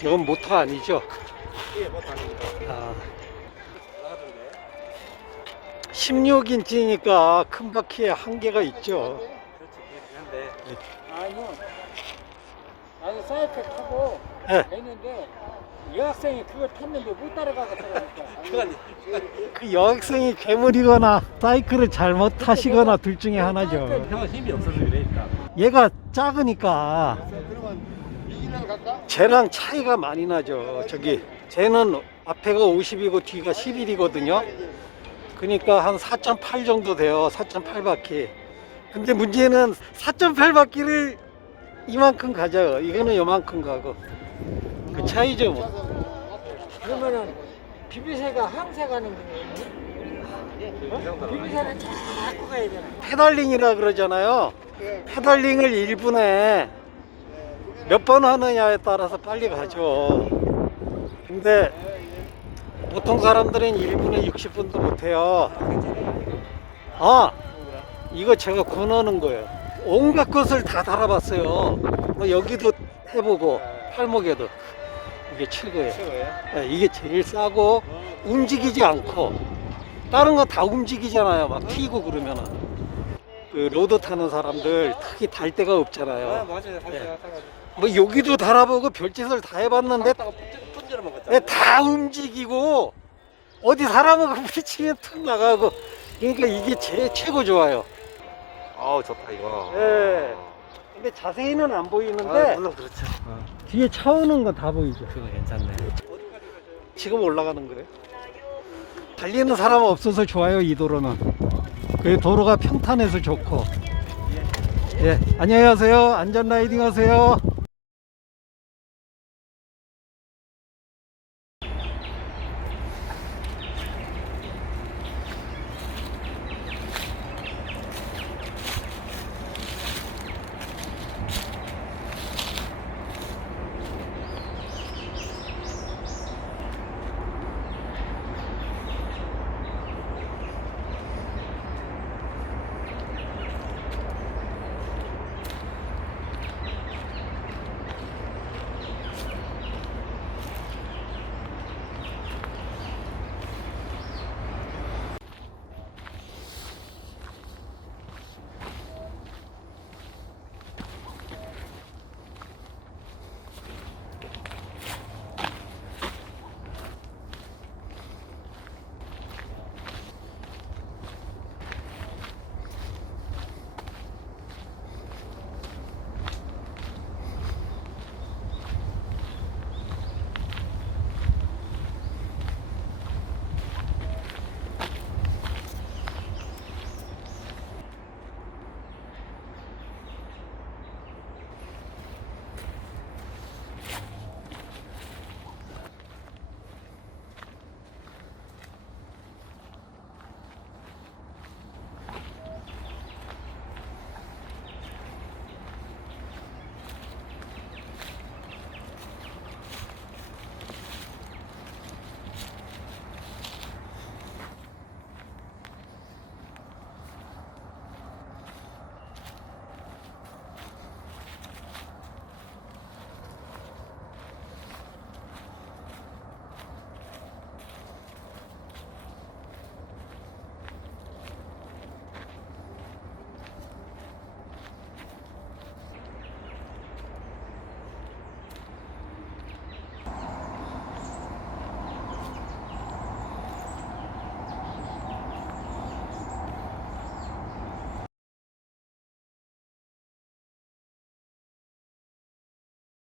이건 모터 아니죠? 예, 뭐 다닙니다. 아, 나가던데. 16인치니까 큰 바퀴에 한계가 있죠. 그렇지, 그렇긴 한데. 아니요. 나도 사이클 타고 예. 했는데 여학생이 그걸 탔는데 못 따라가겠더라니까. 그건 그 여학생이 괴물이거나 사이클을 잘못 타시거나 둘 중에 하나죠. 형은 힘이 없어서 그러니까. 얘가 작으니까 그러면 이기는 갈까? 쟤랑 차이가 많이 나죠. 저기 쟤는 앞에가 50이고 뒤가 11이거든요. 그러니까 한 4.8 정도 돼요. 4.8바퀴. 근데 문제는 4.8바퀴를 이만큼 가져요. 이거는 요만큼 가고. 그 차이죠 뭐. 그러면은 비비새가 항새 가는 거예요? 비비새는 자꾸 가야 되나? 페달링이라 그러잖아요. 페달링을 1분에 몇 번 하느냐에 따라서 빨리 가죠. 근데 보통 사람들은 1분에 60분도 못해요. 아, 이거 제가 권하는 거예요. 온갖 것을 다 달아봤어요. 뭐 여기도 해보고 팔목에도 이게 최고예요. 최고예요? 예, 이게 제일 싸고 움직이지 않고 다른 거 다 움직이잖아요. 막 튀고 그러면은 그 로드 타는 사람들 특히 달 데가 아, 없잖아요. 맞아요. 예. 사가지고. 뭐 여기도 달아보고 별짓을 다 해봤는데 갔다가 분지를 먹었잖아. 예, 다 움직이고 어디 사람하고 부딪히면 툭 나가고 그러니까 이게 최고 좋아요. 아우 좋다 이거. 예. 근데 자세히는 안 보이는데 아, 물론 그렇죠. 뒤에 차 오는 건 다 보이죠. 그거 괜찮네. 지금 올라가는 거예요. 달리는 사람 없어서 좋아요. 이 도로는. 그 도로가 평탄해서 좋고. 예, 안녕히 가세요. 안전 라이딩 하세요.